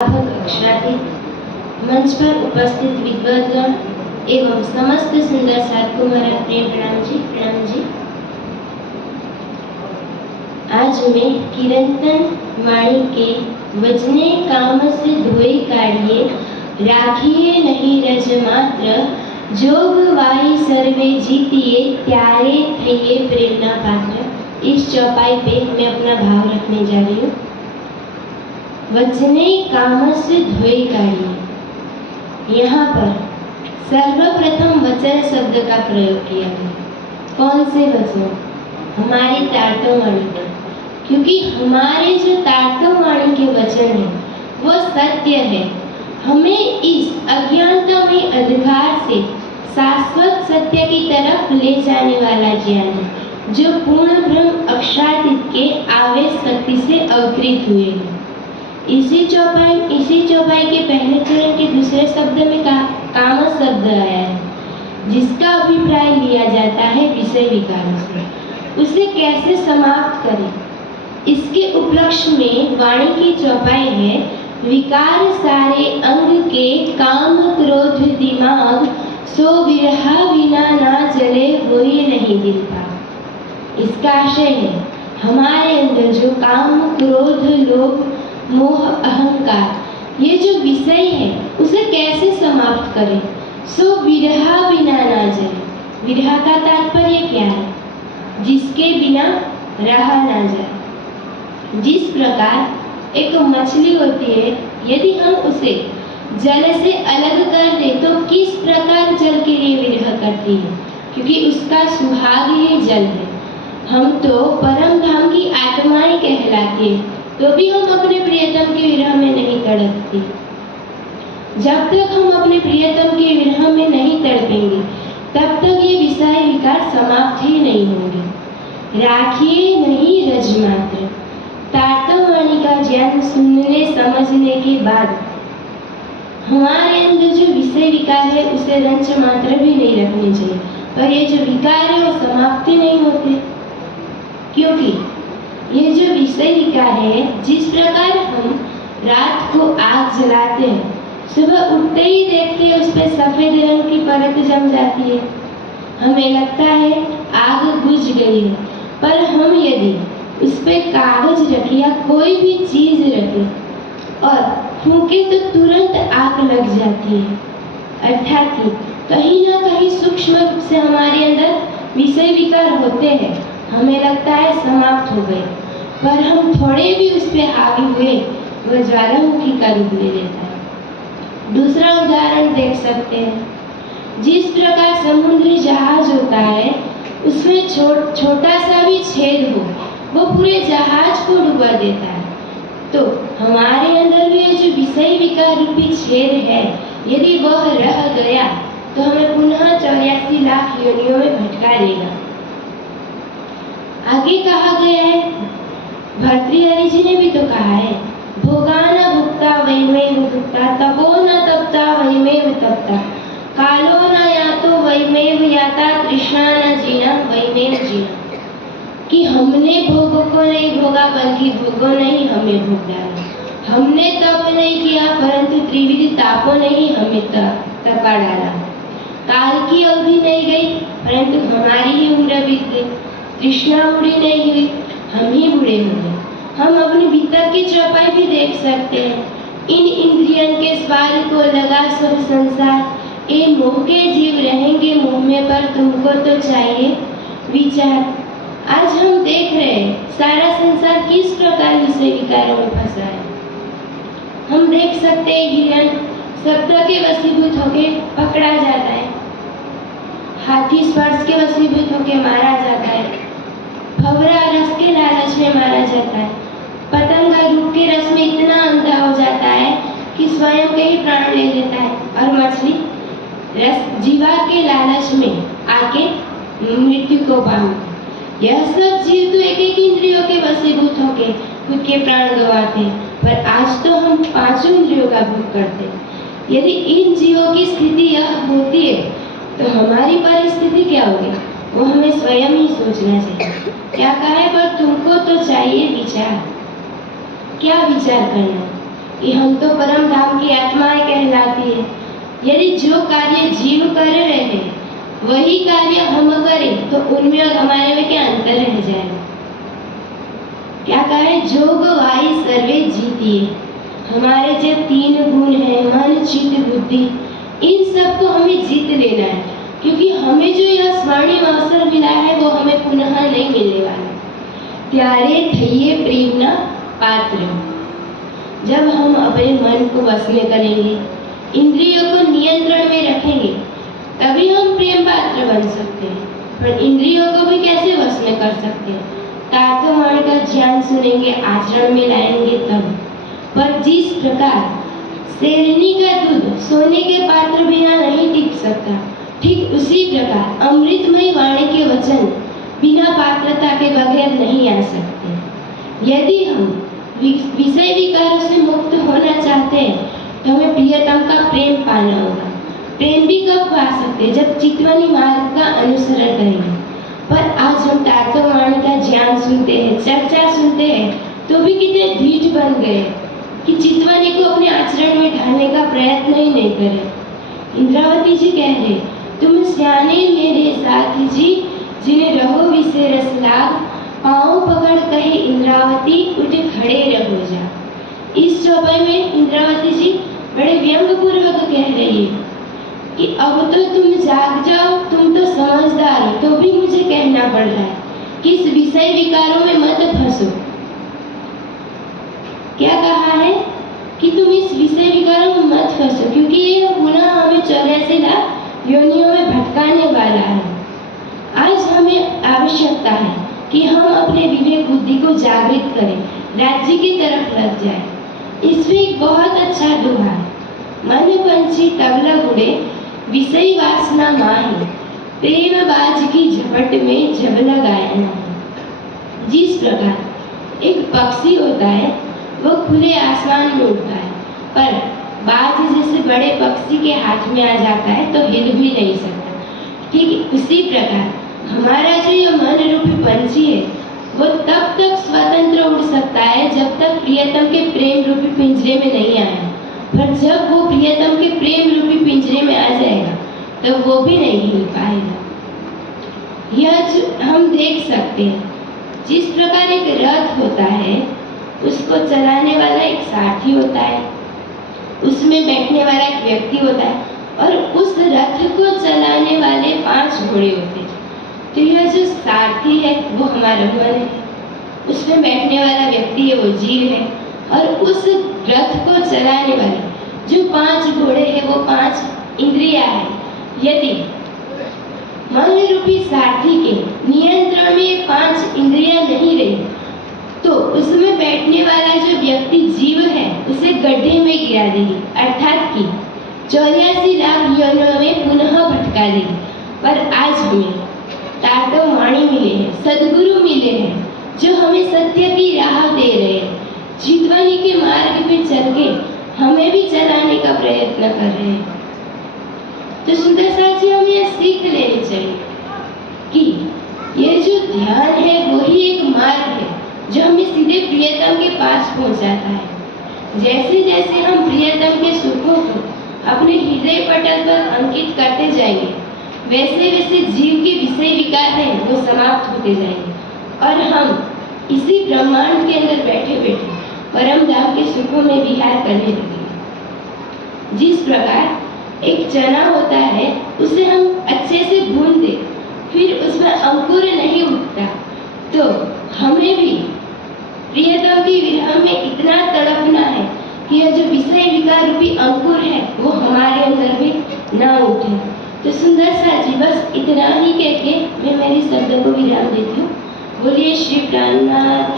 कक्षाधीश मंच पर उपस्थित विद्वद्गण एवं समस्त सुंदर साधु महाराज प्रेम प्रणाम जी। आज मैं कीर्तन वाणी के वचने काम से धोई काढ़िए राखिए नहीं रज मात्र जोग वाही सर्वे जीतिए त्यारे थइए प्रेरणा पात्र। इस चौपाई पे मैं अपना भाव रखने जा रही हूँ। वचने काम से धोई काढ़िए। यहाँ पर सर्वप्रथम वचन शब्द का प्रयोग किया गया। कौन से वचन? हमारी तार्तवाणी के, क्योंकि हमारे जो तार्तवाणी के वचन हैं वो सत्य है। हमें इस अज्ञानता में अंधकार से शाश्वत सत्य की तरफ ले जाने वाला ज्ञान है, जो पूर्ण ब्रह्म अक्षरातीत के आवेश शक्ति से अवतरित हुए हैं। इसी चौपाई के पहले चरण के दूसरे शब्द में काम शब्द आया है, जिसका अभिप्राय लिया जाता है विषय विकारों से। उसे कैसे समाप्त करें, इसके उपलक्ष्य में वाणी की चौपाई है। विकार सारे अंग के काम क्रोध दिमाग, सो विरहा बिना ना जले वही नहीं दिल पार। इसका आशय है हमारे अंदर जो काम क्रोध लोभ मोह अहंकार ये जो विषय है उसे कैसे समाप्त करें। सो विरहा बिना ना जले। विरहा का तात्पर्य क्या है? जिसके बिना रहा ना जाए। जिस प्रकार एक मछली होती है, यदि हम उसे जल से अलग कर दे तो किस प्रकार जल के लिए विरह करती है, क्योंकि उसका सुहाग ही जल है। हम तो परम धाम की आत्माएं कहलाती है, तो भी हम अपने प्रियतम के विरह में नहीं तड़पती। जब तक हम अपने प्रियतम के विरह में नहीं तड़पेंगे तब तक ये विषय विकार समाप्त ही नहीं होंगे। राखिए नहीं रज मात्र। तार्तवाणी का ज्ञान सुनने समझने के बाद हमारे अंदर जो विषय विकार है उसे रंच मात्र भी नहीं रखने चाहिए, पर ये जो विकार है वो समाप्त ही नहीं होते। क्योंकि ये जो विषय विकार है, जिस प्रकार हम रात को आग जलाते हैं, सुबह उठते ही देखते हैं उस पर सफेद रंग की परत जम जाती है, हमें लगता है आग बुझ गई है। पर हम यदि उस पर कागज रखें या कोई भी चीज रखें और फूंके तो तुरंत आग लग जाती है। अर्थात कि कहीं ना कहीं सूक्ष्म रूप से हमारे अंदर विषय विकार होते हैं, हमें लगता है समाप्त हो गए, पर हम थोड़े भी उस पर हावी हुए वह ज्वालामुखी का रूप ले लेता है। दूसरा उदाहरण देख सकते हैं। जिस प्रकार समुद्री जहाज होता है, उसमें छोटा सा भी छेद हो वो पूरे जहाज को डुबा देता है। तो हमारे अंदर भी जो विषय विकार रूपी छेद है, यदि वह रह गया तो हमें पुनः 84 लाख योनियों में भटका देगा। आगे कहा गया है, भर्तृहरि जी ने भी तो कहा है, भोगा न भुक्ता वैमेव भुक्ता, तपो न तपता वैमेव तपता, कालो न यातो वैमेव याता, तृष्णा न जीना वैमेव जीना। कि हमने भोगों को नहीं भोगा, बल्कि भोगों ने ही हमें भोग डाला। हमने तप नहीं किया, परंतु त्रिविध तापों ने ही हमें तपा डाला। काल की अवधि नहीं गई, परंतु हमारी ही उम्र बीत गई। तृष्णा बुढ़ी नहीं हुई, हम ही बूढ़े हो गए। हम अपने भीतर की चौपाई भी देख सकते हैं। इन इंद्रियन के स्वार को लगा सब संसार, ये मोह के जीव रहेंगे मुँह में, पर तुमको तो चाहिए विचार। आज हम देख रहे हैं सारा संसार किस प्रकार विषय विकारों में फंसा है। हम देख सकते हैं हिरण शब्द के वशीभूत होके पकड़ा जाता है, हाथी स्पर्श के वशीभूत होके मारा जाता है, भंवरा रस के लालच में मारा जाता है, पतंगा रूप के रस में इतना अंधा हो जाता है कि स्वयं के ही प्राण ले लेता है, और मछली रस जीवा के लालच में आके मृत्यु को पाती। यह सब जीव तो एक एक इंद्रियों के वशीभूत होके खुद के प्राण गंवाते हैं, पर आज तो हम पांचों इंद्रियों का भोग करते हैं। यदि इन जीवों की स्थिति यह होती है तो हमारी परिस्थिति क्या होगी, वो हमें स्वयं ही सोचना चाहिए। क्या कहा है, पर तुमको तो चाहिए विचार। क्या विचार करना है? कि हम तो परम धाम की आत्माएं कहलाती है। यदि जो कार्य जीव कर रहे हैं वही कार्य हम करें तो उनमें और हमारे में क्या अंतर रह जाएगा? क्या कहे? जोग वाई सर्वे जीतिए। हमारे जो 3 गुण हैं, मन चित्त बुद्धि, इन सबको हमें जीत लेना है, क्योंकि हमें जो यह स्वर्णिम अवसर मिला है वो हमें पुनः नहीं मिलने वाला। त्यारे थइये प्रेमना पात्र। जब हम अपने मन को वश में करेंगे, इंद्रियों को नियंत्रण में रखेंगे, तभी हम प्रेम पात्र बन सकते हैं। पर इंद्रियों को भी कैसे वश में कर सकते हैं? तात्ववाणी का ज्ञान सुनेंगे, आचरण में लाएंगे तब। पर जिस प्रकार शेरनी का दूध सोने के पात्र बिना नहीं टिक सकता, ठीक उसी प्रकार अमृतमय वाणी के वचन बिना पात्रता के बगैर नहीं आ सकते। यदि हम विषय विकारों से मुक्त होना चाहते हैं तो हमें प्रियतम का प्रेम पाना होगा। प्रेम भी कब पा सकते हैं? जब चितवनी मार्ग का अनुसरण करेंगे। पर आज हम तात्ववाणी का ज्ञान सुनते हैं, चर्चा सुनते हैं, तो भी कितने ढीठ बन गए कि चितवनी को अपने आचरण में ढालने का प्रयत्न ही नहीं करें। इंद्रावती जी कह रहे, तुम सियाने मेरे साथी जी, जिन्हें रहो विषय रस लाग, पाँव पकड़ कहे इंद्रावती, उठ खड़े रहो जा। इस चौपाई में इंद्रावती जी बड़े व्यंग पूर्वक कह रही है कि अब तो तुम जाग जाओ, तुम तो समझदार हो, तो भी मुझे कहना पड़ रहा है कि इस विषय विकारों में मत फंसो। क्या कहा है कि तुम इस विषय विकारों में मत फंसो, क्योंकि ये पुनः हमें 84 लाख योनियों में भटकाने वाला है। आज हमें आवश्यकता है कि हम अपने विवेक बुद्धि को जागृत करें, राज्य की तरफ लग जाए। इसमें एक बहुत अच्छा दोहा है, मन पंछी तबला गुड़े, विषय वासना माही, प्रेम बाज की झपट में जब लगाया नहीं। जिस प्रकार एक पक्षी होता है वो खुले आसमान में उड़ता है, पर बाज जैसे बड़े पक्षी के हाथ में आ जाता है तो हिल भी नहीं सकता। ठीक उसी प्रकार हमारा जो ये मन रूपी पंछी है वो तब तक स्वतंत्र उड़ सकता है जब तक प्रियतम के प्रेम रूपी पिंजरे में नहीं आया। पर जब वो प्रियतम के प्रेम रूपी पिंजरे में आ जाएगा तो वो भी नहीं हिल पाएगा। यह हम देख सकते हैं, जिस प्रकार एक रथ होता है उसको चलाने वाला एक सारथी होता है, उसमें बैठने वाला एक व्यक्ति होता है, और उस रथ को चलाने वाले 5 घोड़े होते हैं। तो यह जो सारथी है वो हमारा मन है, उसमें बैठने वाला व्यक्ति है वो जीव है, और उस रथ को चलाने वाले जो 5 घोड़े हैं वो 5 इंद्रियां हैं। यदि मन रूपी सारथी के नियंत्रण में ये 5 इंद्रियां नहीं रही तो उसमें बैठने वाला जो व्यक्ति जीव है उसे गड्ढे में गिरा देगी, अर्थात कि 84 लाख योनियों में पुनः भटका देगी। पर आज हमें तात्ववाणी मिले हैं, सद्गुरु मिले हैं जो हमें सत्य की राह दे रहे हैं, चितवनी के मार्ग पे चल के हमें भी चलाने का प्रयत्न कर रहे हैं। तो सुंदर साथ जी हमें यह सीख लेनी चाहिए कि ये जो ध्यान है वही एक मार्ग है जो हमें सीधे प्रियतम के पास पहुंचाता है। जैसे जैसे हम प्रियतम के सुखों को अपने हृदय पटल पर अंकित करते जाएंगे वैसे वैसे जीव के विषय विकार हैं वो समाप्त होते जाएंगे और हम इसी ब्रह्मांड के अंदर बैठे बैठे परम धाम के सुखों में विहार करने लगेंगे। जिस प्रकार एक चना होता है उसे हम अच्छे से भून दे फिर उसमें अंकुर नहीं उठता, तो हमें भी प्रियतम की विरह में इतना तड़पना है कि यह जो विषय विकार रूपी अंकुर है वो हमारे अंदर भी ना उठे। तो सुंदर सा जी बस इतना ही कह के मैं मेरी शब्द को विराम देती हूँ। बोलिए श्री प्राणनाथ।